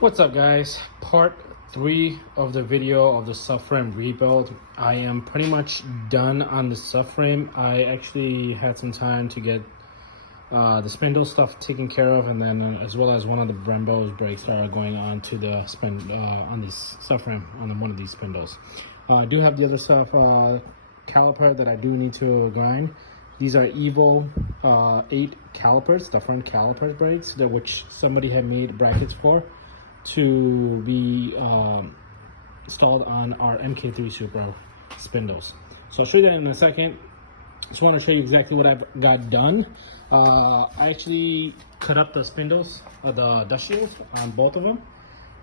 What's up, guys? Part 3 of the video of the subframe rebuild. I am pretty much done on the subframe. I actually had some time to get the spindle stuff taken care of, and then as well as one of the Brembo's brakes are going on to the on this subframe on one of these spindles. I do have the other stuff, caliper that I do need to grind. These are Evo 8 calipers, the front calipers brakes, which somebody had made brackets for to be installed on our MK3 Supra spindles. So I'll show you that in a second. Just want to show you exactly what I've got done. I actually cut up the spindles of the dust shield on both of them,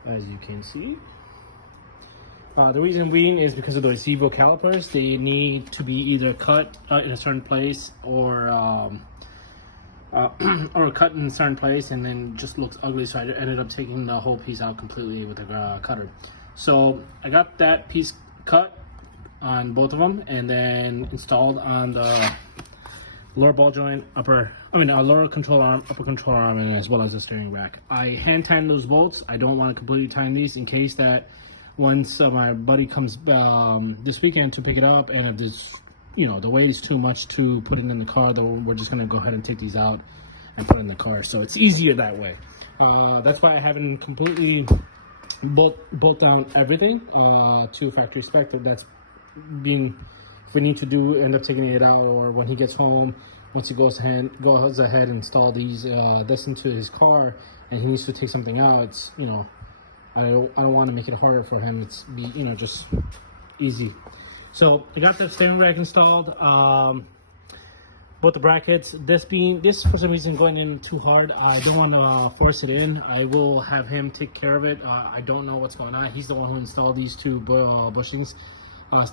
as you can see. The reason being is because of those Evo calipers. They need to be either cut in a certain place or cut in a certain place, and then just looks ugly, so I ended up taking the whole piece out completely with a cutter. So I got that piece cut on both of them and then installed on the lower ball joint, lower control arm, upper control arm, and as well as the steering rack. I hand tighten those bolts. I don't want to completely tighten these in case that once my buddy comes this weekend to pick it up, and if this, the weight is too much to put it in the car, though, we're just gonna go ahead and take these out and put it in the car. So it's easier that way. That's why I haven't completely bolt down everything to factory spec. That's being, if we need to end up taking it out, or when he gets home, once he goes ahead and install this into his car, and he needs to take something out, it's, I don't want to make it harder for him. It's just easy. So I got the steering rack installed, both the brackets. This for some reason going in too hard. I don't want to force it in. I will have him take care of it. I don't know what's going on. He's the one who installed these two bushings,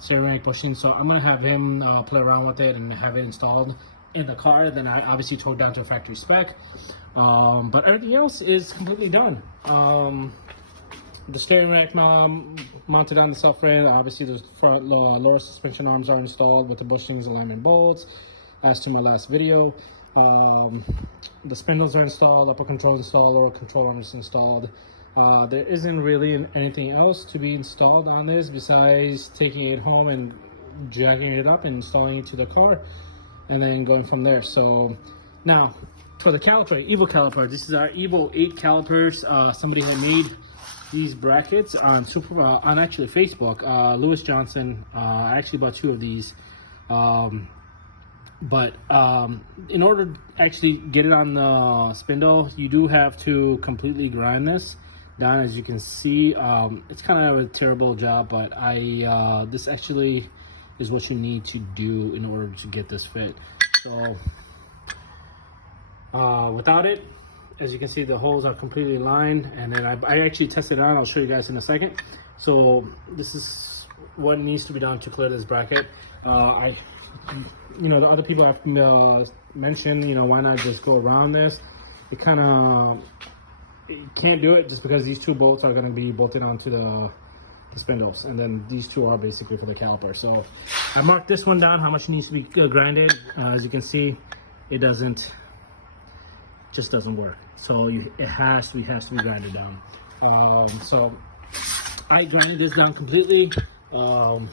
steering rack bushings. So I'm gonna have him play around with it and have it installed in the car. Then I obviously tore it down to a factory spec. But everything else is completely done. The steering rack mounted on the subframe. Obviously, the front lower suspension arms are installed with the bushings, alignment bolts, as to my last video. The spindles are installed, upper control installed, lower control arms installed. There isn't really anything else to be installed on this besides taking it home and dragging it up and installing it to the car, and then going from there. So now for the caliper, Evo caliper. This is our Evo 8 calipers. Somebody had made these brackets on actually Facebook. Lewis Johnson. I actually bought 2 of these, but in order to actually get it on the spindle, you do have to completely grind this down. As you can see, it's kind of a terrible job, but this actually is what you need to do in order to get this fit. So without it, as you can see, the holes are completely lined, and then I actually tested it out. I'll show you guys in a second. So this is what needs to be done to clear this bracket. The other people have mentioned, why not just go around this? You can't do it just because these 2 bolts are going to be bolted onto the spindles, and then these 2 are basically for the caliper. So I marked this one down, how much needs to be grinded. As you can see, it just doesn't work. So it has to be grinded down. So I grinded this down completely. Show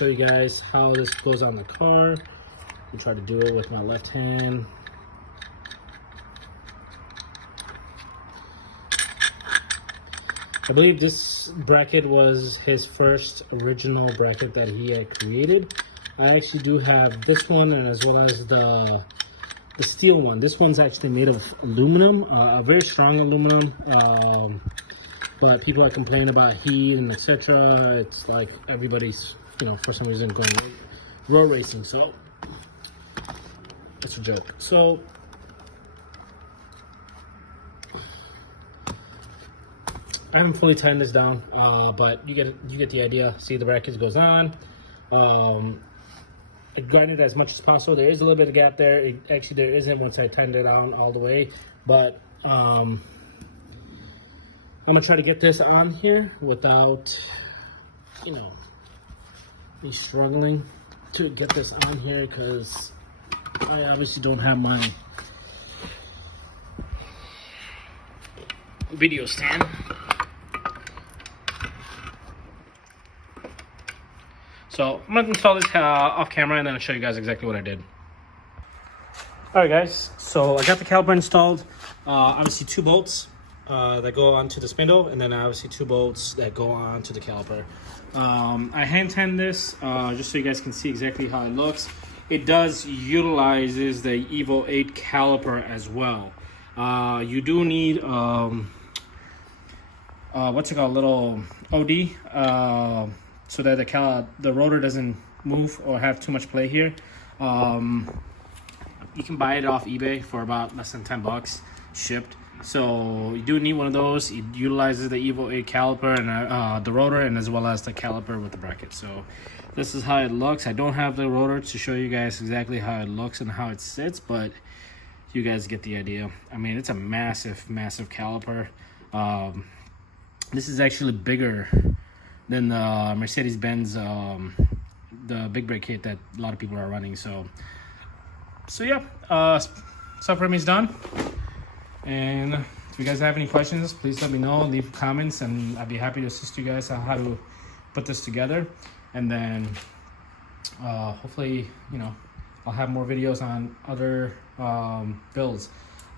you guys how this goes on the car. I try to do it with my left hand. I believe this bracket was his first original bracket that he had created. I actually do have this one, and as well as the steel one. This one's actually made of aluminum, a very strong aluminum, but people are complaining about heat and etc. It's like everybody's, for some reason going road racing, so it's a joke. So I haven't fully tightened this down, but you get the idea. See, the bracket goes on. I grinded it as much as possible. There is a little bit of gap there. Actually, there isn't once I tightened it down all the way. But I'm gonna try to get this on here without, me struggling to get this on here, because I obviously don't have my video stand. So I'm gonna install this off camera and then I'll show you guys exactly what I did. All right, guys. So I got the caliper installed. Obviously 2 bolts that go onto the spindle, and then obviously 2 bolts that go onto the caliper. I hand tend this just so you guys can see exactly how it looks. It does utilizes the Evo 8 caliper as well. You do need what's it called, little OD, so that the rotor doesn't move or have too much play here. You can buy it off eBay for about less than 10 bucks shipped. So you do need one of those. It utilizes the Evo 8 caliper and the rotor, and as well as the caliper with the bracket. So this is how it looks. I don't have the rotor to show you guys exactly how it looks and how it sits, but you guys get the idea. I mean, it's a massive caliper. This is actually bigger than the Mercedes-Benz the big brake kit that a lot of people are running. So yeah, subframe is done. And if you guys have any questions, please let me know, leave comments, and I'd be happy to assist you guys on how to put this together. And then hopefully, you know, I'll have more videos on other builds.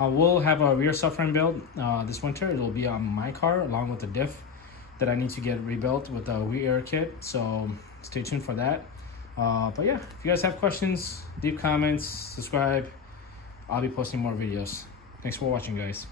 I will have a rear subframe build this winter. It will be on my car along with the diff that I need to get rebuilt with the rear kit. So stay tuned for that. But yeah, if you guys have questions, leave comments, subscribe. I'll be posting more videos. Thanks for watching, guys.